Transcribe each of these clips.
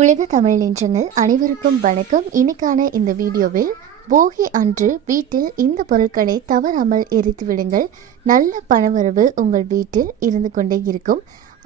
உலக தமிழ் நெஞ்சங்கள் அனைவருக்கும் வணக்கம். இன்னைக்கான இந்த வீடியோவில் போகி அன்று வீட்டில் இந்த பொருட்களை தவறாமல் எரித்து விடுங்கள். நல்ல பணவரவு உங்கள் வீட்டில் இருந்து கொண்டே இருக்கும்.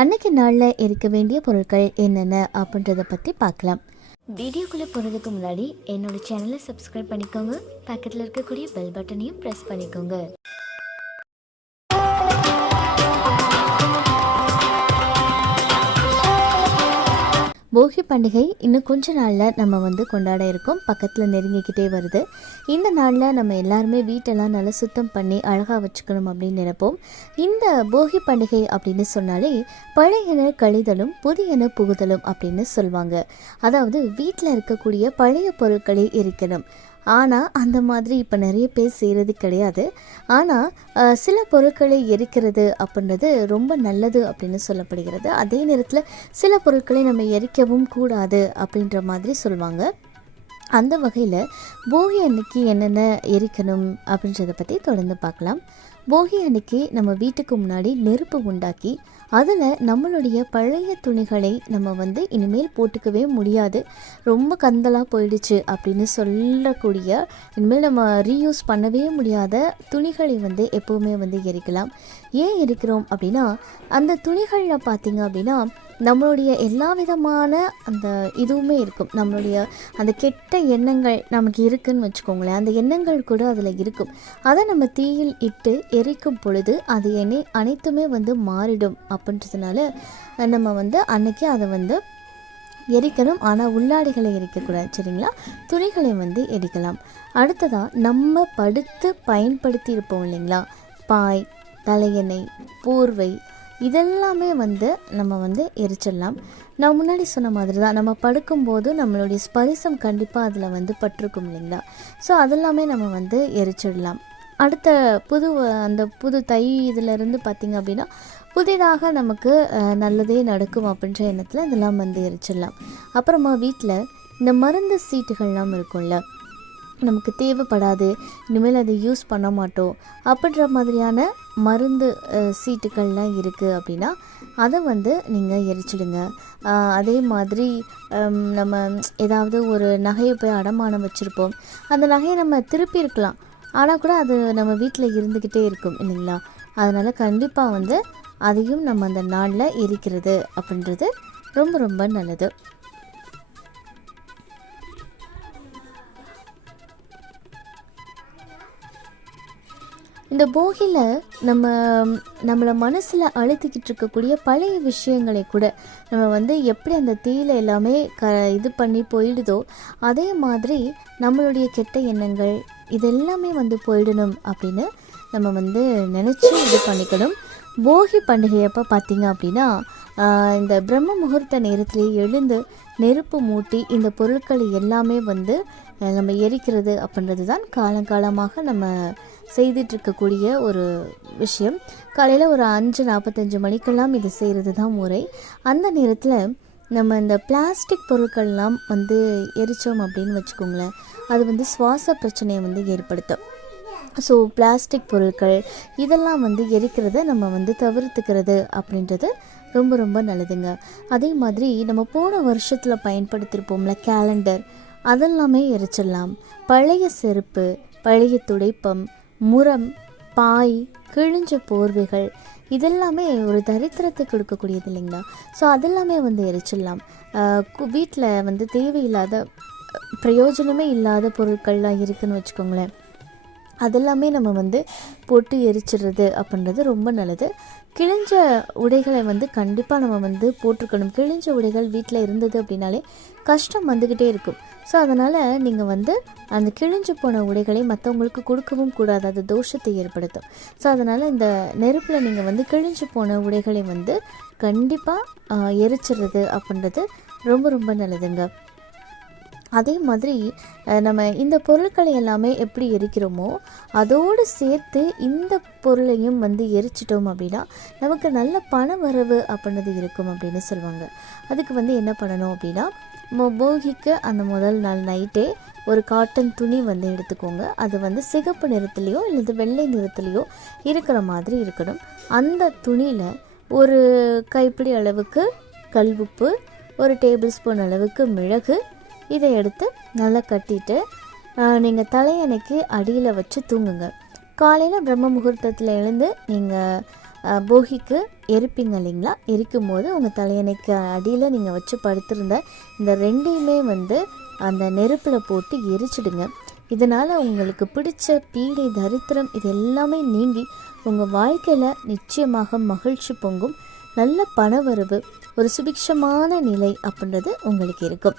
அன்னைக்கு நாளில் எரிக்க வேண்டிய பொருட்கள் என்னென்ன அப்படின்றத பற்றி பார்க்கலாம். வீடியோக்குள்ளே போகிறதுக்கு முன்னாடி என்னோட சேனலை சப்ஸ்கிரைப் பண்ணிக்கோங்க. பக்கத்தில் இருக்கக்கூடிய பெல் பட்டனையும் ப்ரெஸ் பண்ணிக்கோங்க. போகி பண்டிகை இன்னும் கொஞ்ச நாளில் நம்ம வந்து கொண்டாட இருக்கோம். பக்கத்தில் நெருங்கிக்கிட்டே வருது. இந்த நாளில் நம்ம எல்லாருமே வீட்டெல்லாம் நல்லா சுத்தம் பண்ணி அழகாக வச்சுக்கணும் அப்படின்னு நினைப்போம். இந்த போகி பண்டிகை அப்படின்னு சொன்னாலே பழையன கழிதலும் புதியன புகுதலும் அப்படின்னு சொல்லுவாங்க அதாவது வீட்டில் இருக்கக்கூடிய பழைய பொருட்களே இருக்கணும். ஆனால் அந்த மாதிரி இப்போ நிறைய பேர் செய்கிறது கிடையாது. ஆனால் சில பொருட்களை எரிக்கிறது அப்படின்றது ரொம்ப நல்லது அப்படின்னு சொல்லப்படுகிறது. அதே நேரத்தில் சில பொருட்களை நம்ம எரிக்கவும் கூடாது அப்படின்ற மாதிரி சொல்லுவாங்க. அந்த வகையில் போகி அன்னைக்கு என்னென்ன எரிக்கணும் அப்படின்றத பற்றி தொடர்ந்து பார்க்கலாம். போகி அன்னைக்கு நம்ம வீட்டுக்கு முன்னாடி நெருப்பு உண்டாக்கி அதில் நம்மளுடைய பழைய துணிகளை நம்ம வந்து இனிமேல் போட்டுக்கவே முடியாது. ரொம்ப கந்தலாக போயிடுச்சு அப்படின்னு சொல்லக்கூடிய இனிமேல் நம்ம ரீயூஸ் பண்ணவே முடியாத துணிகளை வந்து எப்போவுமே வந்து எரிக்கலாம். ஏன் எரிக்கிறோம் அப்படின்னா அந்த துணிகளில் பார்த்திங்க அப்படின்னா நம்மளுடைய எல்லா விதமான அந்த இதுவுமே இருக்கும். நம்மளுடைய அந்த கெட்ட எண்ணங்கள் நமக்கு இருக்குன்னு வச்சுக்கோங்களேன். அந்த எண்ணங்கள் கூட அதில் இருக்கும். அதை நம்ம தீயில் இட்டு எரிக்கும் பொழுது அது என்னை அனைத்துமே வந்து மாறிடும் அப்படின்றதுனால நம்ம வந்து அன்னைக்கு அதை வந்து எரிக்கணும். ஆனால் உள்ளாடைகளை எரிக்கக்கூடாது சரிங்களா? துணிகளை வந்து எரிக்கலாம். அடுத்ததாக நம்ம படுத்து பயன்படுத்தி இருப்போம் இல்லைங்களா? பாய் தலையணை போர்வை இதெல்லாமே வந்து நம்ம வந்து எரிச்சிடலாம். நான் முன்னாடி சொன்ன மாதிரி தான் நம்ம படுக்கும்போது நம்மளுடைய ஸ்பரிசம் கண்டிப்பாக அதில் வந்து பட்டிருக்கும் இல்லைங்களா? ஸோ அதெல்லாமே நம்ம வந்து எரிச்சிடலாம். அடுத்த புது அந்த புது தை இதிலிருந்து பார்த்திங்க அப்படின்னா புதிதாக நமக்கு நல்லதே நடக்கும் அப்படின்ற எண்ணத்தில் இதெல்லாம் வந்து எரிச்சிடலாம். அப்புறமா வீட்டில் இந்த மருந்து சீட்டுகள்லாம் இருக்கும்ல நமக்கு தேவைப்படாது. இனிமேல் அதை யூஸ் பண்ண மாட்டோம். அப்படின்ற மாதிரியான மருந்து சீட்டுக்கள்லாம் சீட்டுகள்லாம் இருக்குது அப்படின்னா அதை வந்து நீங்கள் எரிச்சிடுங்க. அதே மாதிரி நம்ம ஏதாவது ஒரு நகையை போய் அடமானம் வச்சுருப்போம். அந்த நகையை நம்ம திருப்பி இருக்கலாம். ஆனால் கூட அது நம்ம வீட்டில் இருந்துக்கிட்டே இருக்கும் இல்லைங்களா? அதனால் கண்டிப்பாக வந்து அதையும் நம்ம அந்த நாளில் எரிக்கிறது அப்படின்றது ரொம்ப ரொம்ப நல்லது. இந்த போகியில் நம்ம நம்மளை மனசில் அழுத்திக்கிட்டு இருக்கக்கூடிய பழைய விஷயங்களை கூட நம்ம வந்து எப்படி அந்த தீயில எல்லாமே க இது பண்ணி போயிடுதோ அதே மாதிரி நம்மளுடைய கெட்ட எண்ணங்கள் இதெல்லாமே வந்து போயிடணும் அப்படின்னு நம்ம வந்து நினச்சி இது பண்ணிக்கணும். போகி பண்டிகையப்போ பார்த்தீங்க அப்படின்னா இந்த பிரம்ம முகூர்த்த நேரத்திலே எழுந்து நெருப்பு மூட்டி இந்த பொருட்களை எல்லாமே வந்து நம்ம எரிக்கிறது அப்படின்றது தான் காலங்காலமாக நம்ம செய்துட்ருக்கக்கூடிய ஒரு விஷயம். காலையில் ஒரு அஞ்சு நாற்பத்தஞ்சு மணிக்கெல்லாம் இது செய்கிறது தான் முறை. அந்த நேரத்தில் நம்ம இந்த பிளாஸ்டிக் பொருட்கள்லாம் வந்து எரித்தோம் அப்படின்னு வச்சுக்கோங்களேன் அது வந்து சுவாச பிரச்சனையை வந்து ஏற்படுத்தும். ஸோ பிளாஸ்டிக் பொருட்கள் இதெல்லாம் வந்து எரிக்கிறத நம்ம வந்து தவிர்த்துக்கிறது அப்படின்றது ரொம்ப ரொம்ப நல்லதுங்க. அதே மாதிரி நம்ம போன வருஷத்தில் பயன்படுத்தியிருப்போம்ல கேலண்டர் அதெல்லாமே எரிச்சிடலாம். பழைய செருப்பு பழைய துடைப்பம் முரம் பாய் கிழிஞ்ச போர்வைகள் இதெல்லாமே ஒரு தரித்திரத்தை கொடுக்கக்கூடியது இல்லைங்களா? ஸோ அதெல்லாமே வந்து எரிச்சிடலாம். வீட்டில் வந்து தேவையில்லாத பிரயோஜனமே இல்லாத பொருட்கள்லாம் இருக்குதுன்னு வச்சுக்கோங்களேன். அதெல்லாமே நம்ம வந்து போட்டு எரிச்சிடுறது அப்படின்றது ரொம்ப நல்லது. கிழிஞ்ச உடைகளை வந்து கண்டிப்பாக நம்ம வந்து போட்டிருக்கணும். கிழிஞ்ச உடைகள் வீட்டில் இருந்தது அப்படின்னாலே கஷ்டம் வந்துக்கிட்டே இருக்கும். ஸோ அதனால் நீங்கள் வந்து அந்த கிழிஞ்சு போன உடைகளை மற்றவங்களுக்கு கொடுக்கவும் கூடாது. அது தோஷத்தை ஏற்படுத்தும். ஸோ அதனால் இந்த நெருப்பில் நீங்கள் வந்து கிழிஞ்சு போன உடைகளை வந்து கண்டிப்பாக எரிச்சிடுறது அப்படின்றது ரொம்ப ரொம்ப நல்லதுங்க. அதே மாதிரி நம்ம இந்த பொருட்களை எல்லாமே எப்படி எரிக்கிறோமோ அதோடு சேர்த்து இந்த பொருளையும் வந்து எரிச்சிட்டோம் அப்படின்னா நமக்கு நல்ல பண வரவு அப்படின்றது இருக்கும் அப்படின்னு சொல்லுவாங்க. அதுக்கு வந்து என்ன பண்ணணும் அப்படின்னா மொ- போகிக்கு அந்த முதல் நாள் நைட்டே ஒரு காட்டன் துணி வந்து எடுத்துக்கோங்க. அது வந்து சிகப்பு நிறத்துலேயோ இல்லது வெள்ளை நிறத்துலேயோ இருக்கிற மாதிரி இருக்கணும். அந்த துணியில் ஒரு கைப்பிடி அளவுக்கு கல் உப்பு ஒரு டேபிள் ஸ்பூன் அளவுக்கு மிளகு இதை எடுத்து நல்லா கட்டிட்டு நீங்கள் தலையணைக்கு அடியில் வச்சு தூங்குங்க. காலையில் பிரம்ம முகூர்த்தத்தில் எழுந்து நீங்கள் போகிக்கு எரிப்பீங்க இல்லைங்களா? எரிக்கும் போது உங்கள் தலையணைக்கு அடியில் நீங்கள் வச்சு படுத்திருந்த இந்த ரெண்டையுமே வந்து அந்த நெருப்பில் போட்டு எரிச்சிடுங்க. இதனால் உங்களுக்கு பிடிச்ச பீடை தரித்திரம் இது எல்லாமே நீங்கி உங்கள் வாழ்க்கையில் நிச்சயமாக மகிழ்ச்சி பொங்கும். நல்ல பணவரவு ஒரு சுபிக்ஷமான நிலை அப்படின்றது உங்களுக்கு இருக்கும்.